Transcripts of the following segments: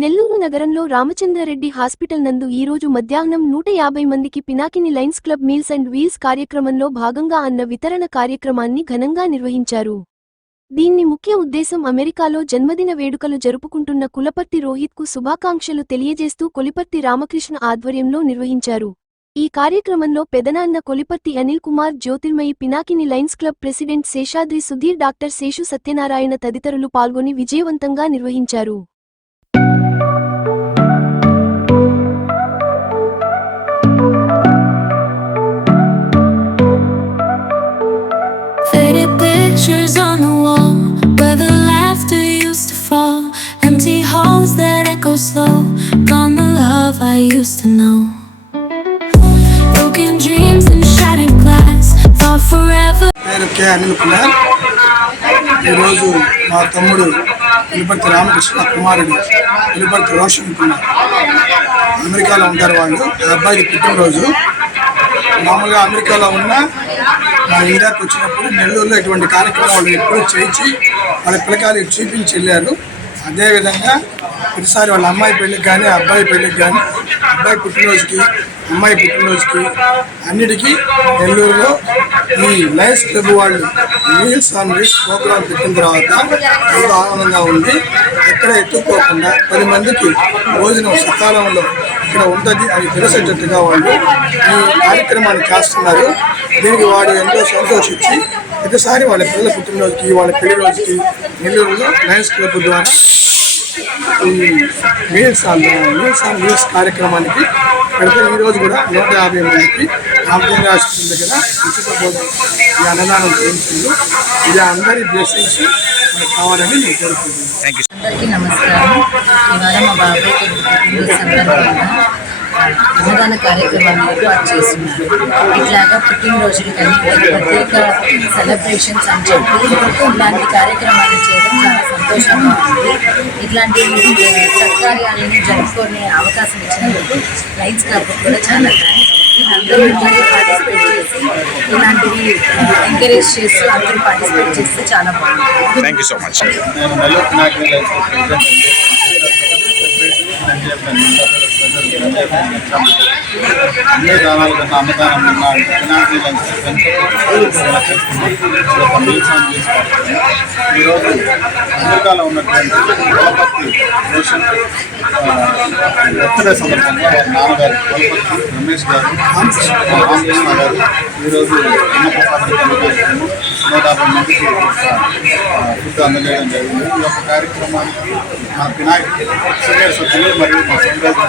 నెల్లూరు నగరంలో రామచంద్రారెడ్డి హాస్పిటల్ నందు ఈరోజు మధ్యాహ్నం నూట యాభై మందికి Pinakini lions club meals and wheels కార్యక్రమంలో భాగంగా అన్న వితరణ కార్యక్రమాన్ని ఘనంగా నిర్వహించారు. దీన్ని ముఖ్య ఉద్దేశం అమెరికాలో జన్మదిన వేడుకలు జరుపుకుంటున్న కులపర్తి రోహిత్కు శుభాకాంక్షలు తెలియజేస్తూ కొలిపర్తి రామకృష్ణ ఆధ్వర్యంలో నిర్వహించారు. ఈ కార్యక్రమంలో పెదనాన్న Kolliparthi Anil Kumar Jyothirmayi Pinakini lions club president Seshadri Sudheer doctor Seshu Satyanarayana తదితరులు పాల్గొని విజయవంతంగా నిర్వహించారు. Pictures on the wall where the laughter used to fall. Empty halls that echo slow. Gone the love I used to know. Broken dreams and shattered glass. Thought forever. పేరు K Anil Kumar ఈరోజు మా తమ్ముడు తిరుపతి రామకృష్ణ కుమారుడు తిరుపతి రోషన్ కుమార్ అమెరికాలో ఉంటారు వాళ్ళు ఆ అబ్బాయికి పుట్టినరోజు మామూలుగా అమెరికాలో ఉన్న మన ఇండియాకి వచ్చినప్పుడు నెల్లూరులో ఇటువంటి కార్యక్రమాలు ఎప్పుడూ చేయించి వాళ్ళ పిల్లకాయలు చూపించి వెళ్ళారు. అదేవిధంగా ప్రతిసారి వాళ్ళ అమ్మాయి పెళ్ళికి కానీ అబ్బాయి పెళ్ళికి కానీ అబ్బాయి పుట్టినరోజుకి అమ్మాయి పుట్టినరోజుకి అన్నిటికీ నెల్లూరులో ఈ లయన్స్ క్లబ్ వాళ్ళు మీల్స్ ఆన్ వీల్స్ ప్రోగ్రాం పెట్టిన తర్వాత ఎంతో ఆనందంగా ఉంది ఎక్కడ ఎత్తుకోకుండా పది మందికి భోజనం సకాలంలో ఇక్కడ ఉంటుంది. అది తెలిసేటట్టుగా వాళ్ళు ఈ కార్యక్రమాన్ని చేస్తున్నారు. దీనికి వాడు ఎంతో సంతోషించి ప్రతిసారి వాళ్ళ పిల్లల పుట్టినరోజుకి వాళ్ళ పెళ్ళి రోజుకి నెల్లూరులో లయన్స్ క్లబ్ ద్వారా ఈ మీల్స్ మీల్స్ ఆన్ మీల్స్ కార్యక్రమానికి పెడితే ఈరోజు కూడా నూట యాభై మందికి రామచంద్ర ఆసుపత్రి దగ్గర ఉచిత భోజనం ఈ అన్నదానం చేయించింది. ఇది అందరి బ్లెస్సింగ్స్ మనకు కావాలని నేను కోరుకుంటున్నాను. అందరికీ నమస్కారం. ఇవాళ మా బాబాయ్ పుట్టినరోజు సందర్భంగా అన్నదాన కార్యక్రమాన్ని ఏర్పాటు చేస్తున్నారు. ఇట్లాగా పుట్టినరోజులు కానీ ప్రత్యేక సెలబ్రేషన్స్ అని చెప్పి ఇలాంటి కార్యక్రమాలు చేయడం చాలా సంతోషంగా ఉంది. ఇట్లాంటి సత్కార్యాలను జరుపుకునే అవకాశం ఇచ్చినందుకు లైన్స్ క్లబ్ కూడా చాలా థ్యాంక్స్ అందరూ ఇట్లాగే పార్టిసిపేట్ చేసి ఇలాంటివి ఎంకరేజ్ చేస్తూ అందరూ పార్టిసిపేట్ చేస్తే చాలా బాగుంటుంది. థ్యాంక్ యూ సో మచ్ అన్ని దానాల కన్నా అన్నదానం కన్నా పినాకిని ఈరోజు అమెరికాలో ఉన్నటువంటి కులపతి రోషన్ బర్త్డే సందర్భంగా వారి నాన్నగారు కులపతి రమేష్ గారు రామకృష్ణ గారు ఈరోజు అన్నప్రసాదం నూట యాభై మందికి ఫుడ్ అందజేయడం జరిగింది ఈ యొక్క కార్యక్రమానికి మన పినాక్ సీనియర్ సభ్యులు మరియు మా సంఘాలు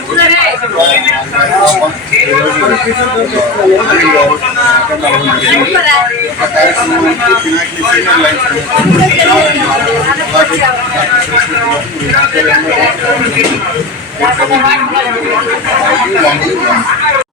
ఈరోజు అనిల్ గారు అఖండాలు జరిగింది. ఈ యొక్క కార్యక్రమానికి పినాకిని సీనియర్ లైన్స్ అలాగే